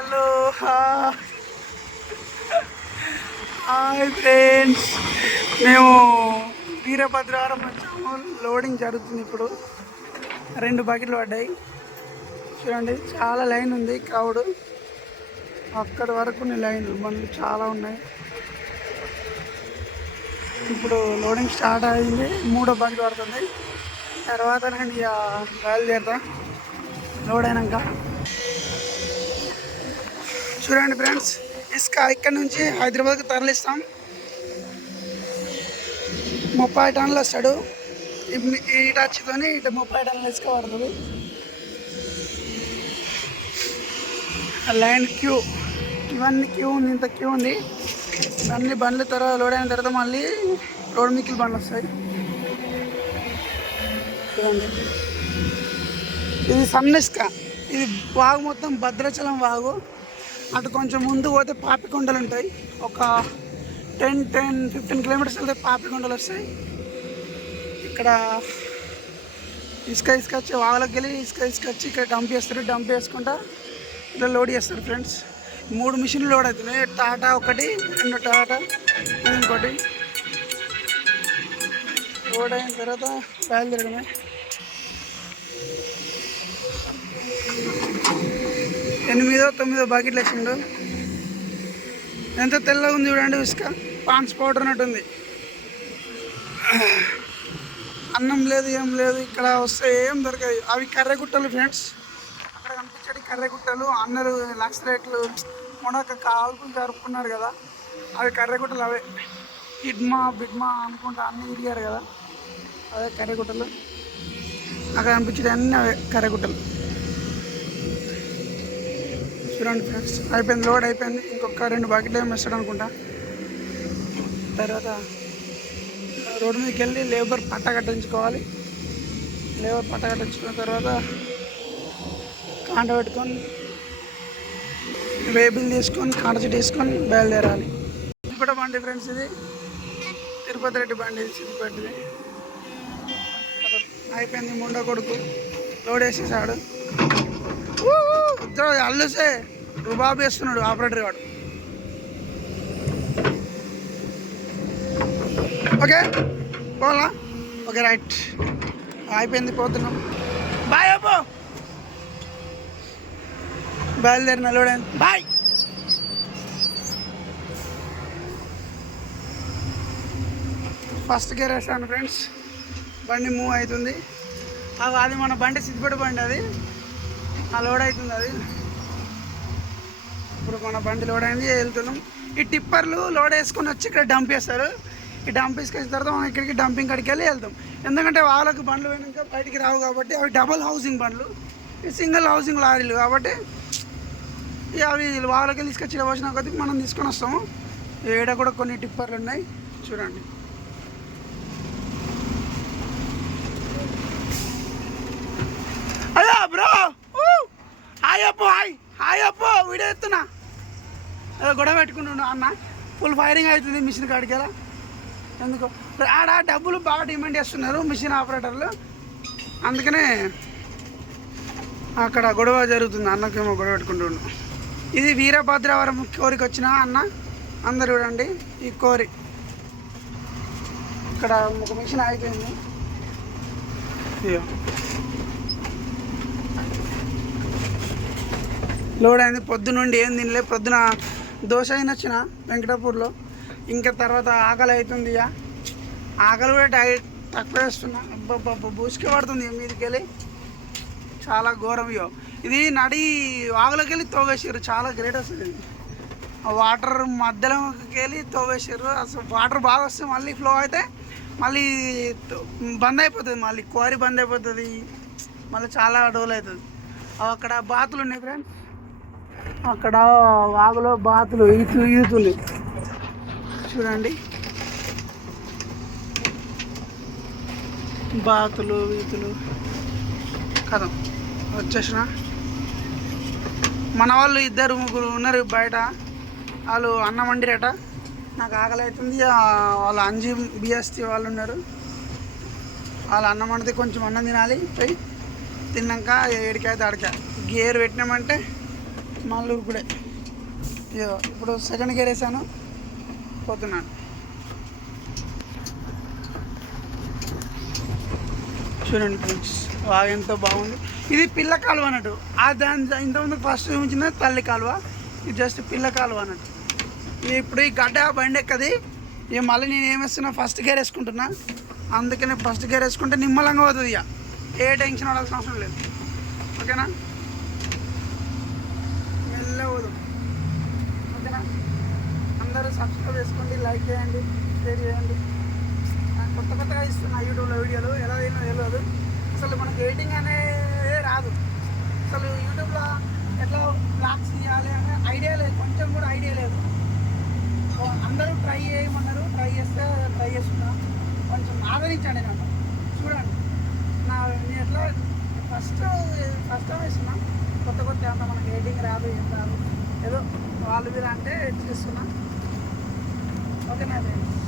Hello hi friends మేము వీరభద్రవరం వచ్చాము loading జరుగుతుంది ఇప్పుడు. రెండు బకెట్లు పడ్డాయి. చూడండి చాలా లైన్ ఉంది క్రౌడ్ అక్కడి వరకు లైన్ బండ్లు చాలా ఉన్నాయి. ఇప్పుడు లోడింగ్ స్టార్ట్ అయింది మూడో బకెట్ పడుతుంది. తర్వాత నేను ఇక బయలుదేరుతా లోడ్ అయినాక. చూడండి ఫ్రెండ్స్. ఇసుక ఇక్కడ నుంచి హైదరాబాద్కి తరలిస్తాం. ముప్పై టన్నులు వస్తాడు ఇప్- ఇటు వచ్చితోని ఇటు ముప్పై టన్నులు ఇసుక పడుతుంది. లైన్ క్యూ ఇవన్నీ క్యూ ఉంది ఇంత క్యూ ఉంది. అన్ని బండ్లు తర్వాత లోడ్ అయిన తర్వాత మళ్ళీ రోడ్ మిక్కిల్ బండ్లు వస్తాయి. చూడండి. ఇది సన్నస్క ఇది వాగు మొత్తం భద్రాచలం వాగు. అటు కొంచెం ముందు పోతే పాపికొండలు ఉంటాయి. ఒక టెన్ టెన్ ఫిఫ్టీన్ కిలోమీటర్స్ వెళ్తే పాపికొండలు వస్తాయి. ఇక్కడ ఇసుక ఇసుక వచ్చి వాగులోకి వెళ్ళి ఇసుక ఇసుక వచ్చి ఇక్కడ డంప్ చేస్తారు. డంప్ చేసుకుంటా ఇలా లోడ్ చేస్తారు ఫ్రెండ్స్. మూడు మిషన్లు లోడ్ అవుతున్నాయి. టాటా ఒకటి రెండు టాటా ఇంకోటి. లోడ్ అయిన తర్వాత బయలుదేరడమే. ఎనిమిదో తొమ్మిదో బాకెట్లు వేసిండు. ఎంత తెల్లగా ఉంది చూడండి ఇసుక. పాన్స్ పౌడర్ అన్నట్టుంది అన్నం లేదు ఏం లేదు ఇక్కడ వస్తే ఏం దొరకదు. అవి కర్రెగుట్టలు ఫ్రెండ్స్ అక్కడ కనిపించేటి కర్రెగుట్టలు అన్నలు నక్సలైట్లు రేట్లు మొడక కాల్పులు జరుపుకున్నారు కదా. అవి కర్రెగుట్టలు అవే. ఇడ్మా బిడ్మా అనుకుంటా అన్నీ తిరిగారు కదా. అదే కర్రెగుట్టలు అక్కడ కనిపించేది అన్నీ అవే కర్రెగుట్టలు చూడండి ఫ్రెండ్స్ అయిపోయింది లోడ్ అయిపోయింది ఇంకొక రెండు బాకెట్లు ఏమి వేస్తాడు అనుకుంటా తర్వాత రోడ్డు మీదకి వెళ్ళి లేబర్ పట్ట కట్టించుకోవాలి లేబర్ పట్ట కట్టించుకున్న తర్వాత కాంట పెట్టుకొని వేబుల్ తీసుకొని కాంట చెట్టు తీసుకొని బయలుదేరాలి ఇది బండి ఫ్రెండ్స్ ఇది తిరుపతి రెడ్డి బండి ఇది సిద్దిపేటది అయిపోయింది ముండ కొడుకు లోడ్ వేసేసాడు ఉత్తర అల్లుసే రుబాబ్ వేస్తున్నాడు ఆపరేటర్ వాడు. ఓకే పోలా ఓకే రైట్. అయిపోయింది పోతున్నాం. బాయ్ అబ్బో! బయలుదేరిన లోడని బాయ్! ఫస్ట్ గేర్ వేసాను ఫ్రెండ్స్. బండి మూవ్ అవుతుంది. అది అది మన బండి సిద్ధిపడి బండి అది. ఆ లోడ్ అవుతుంది అది. ఇప్పుడు మన బండి లోడ్ అయింది వెళ్తున్నాం. ఈ టిప్పర్లు లోడ్ వేసుకొని వచ్చి ఇక్కడ డంప్ చేస్తారు. ఈ డంప్ వేసుకొచ్చిన తర్వాత మనం ఇక్కడికి డంపింగ్ కాడికి వెళ్ళి వెళ్తాం. ఎందుకంటే వాళ్ళకి బండ్లు పోయినాక బయటికి రావు కాబట్టి అవి డబుల్ హౌసింగ్ బండ్లు. ఈ సింగిల్ హౌసింగ్ లారీలు కాబట్టి ఇక అవి వాళ్ళకి తీసుకొచ్చి వచ్చిన కొద్దికి మనం తీసుకొని వస్తాము. ఏడ కూడా కొన్ని టిప్పర్లు ఉన్నాయి. చూడండి. అయ్యా bro! Hi Appu hi! Hi Appu video ఎత్తున్నా. ఏదో గొడవ పెట్టుకుంటున్నా అన్న. ఫుల్ ఫైరింగ్ అవుతుంది మిషన్ కాడికెలా ఎందుకో? ఎందుకు ఆడ డబ్బులు బాగా డిమాండ్ చేస్తున్నారు మిషన్ ఆపరేటర్లు. అందుకనే అక్కడ గొడవ జరుగుతుంది. అన్నకేమో గొడవ పెట్టుకుంటున్నాం. ఇది వీరభద్రవరం కోరిక వచ్చిన అన్న. అందరు చూడండి ఈ కోరి. ఇక్కడ ఒక మిషన్ అయిపోయింది లోడ్ అయింది పొద్దునుండి ఏం తినలే. పొద్దున దోశ అయిన వచ్చిన వెంకటాపూర్లో. ఇంకా తర్వాత ఆకలి అవుతుంది ఇక. ఆకలి కూడా డైట్ తక్కువ వేస్తున్నా. అబ్బబ్బబ్బ బూసుకే పడుతుంది మీదకి వెళ్ళి చాలా ఘోరం ఇగో. ఇది నడి వాగులోకి వెళ్ళి తోగేసారు చాలా గ్రేట్ అసలు ఇది. ఆ వాటర్ మధ్యలోకి వెళ్ళి తోగేసారు అసలు వాటర్ బాగా వస్తే మళ్ళీ ఫ్లో అయితే మళ్ళీ తో- బంద్ అయిపోతుంది. మళ్ళీ క్వారీ బంద్ అయిపోతుంది. మళ్ళీ చాలా డోల్ అవుతుంది అక్కడ బాతులు ఉన్నాయి ఫ్రెండ్స్. అక్కడ వాగులో బాతులు ఈతు ఈదుతుంది చూడండి. బాతులు ఈతులు కదా వచ్చేసిన. మన వాళ్ళు ఇద్దరు ముగ్గురు ఉన్నారు బయట. వాళ్ళు అన్నం వండిరట. నాకు ఆకలి అవుతుంది వాళ్ళు అంజీ బిఎస్టీ వాళ్ళు ఉన్నారు. వాళ్ళు అన్నం వండితే కొంచెం అన్నం తినాలి. పోయి తిన్నాక ఏడికైతే అడక గేర్ పెట్టినామంటే మల్లూరు కూడా ఇప్పుడు సెకండ్ గేర్ వేసాను. పోతున్నాను. చూడండి ఫ్రెండ్స్ బాగా ఎంతో బాగుంది. ఇది పిల్ల కాలువ అన్నట్టు. ఆ దాని ఇంతకుముందు ఫస్ట్ చూపించిన తల్లి కాలువ. ఇది జస్ట్ పిల్ల కాలువ అన్నట్టు. ఇప్పుడు ఈ గడ్డ బండి ఎక్కది? ఇక మళ్ళీ నేను ఏం వేస్తున్నా? ఫస్ట్ గేర్ వేసుకుంటున్నా. అందుకనే ఫస్ట్ గేర్ వేసుకుంటే నిమ్మలంగా పోతుంది ఇక. ఏ టెన్షన్ పడాల్సిన అవసరం లేదు. ఓకేనా? మెల్ల ఓకేనా? అందరూ సబ్స్క్రైబ్ చేసుకోండి లైక్ చేయండి షేర్ చేయండి. కొత్త కొత్తగా ఇస్తున్నా యూట్యూబ్లో వీడియోలు ఎలా అయినా తెలియదు. అసలు మనకి ఎడిటింగ్ అనేది రాదు. అసలు యూట్యూబ్లో ఎట్లా బ్లాగ్స్ తీయాలి అనే ఐడియా లేదు. కొంచెం కూడా ఐడియా లేదు. అందరూ ట్రై చేయమన్నారు. ట్రై చేస్తే ట్రై చేస్తున్నా. కొంచెం ఆదరించండి నన్ను. చూడండి. నా నేను ఎట్లా ఫస్ట్ ఫస్ట్ టైం కొత్త కొత్త అంత మనకి ఎయిటింగ్ రాదు ఏం రాదు. ఏదో వాళ్ళు మీరు అంటే చేస్తున్నా ఓకేనా ఫ్రెండ్స్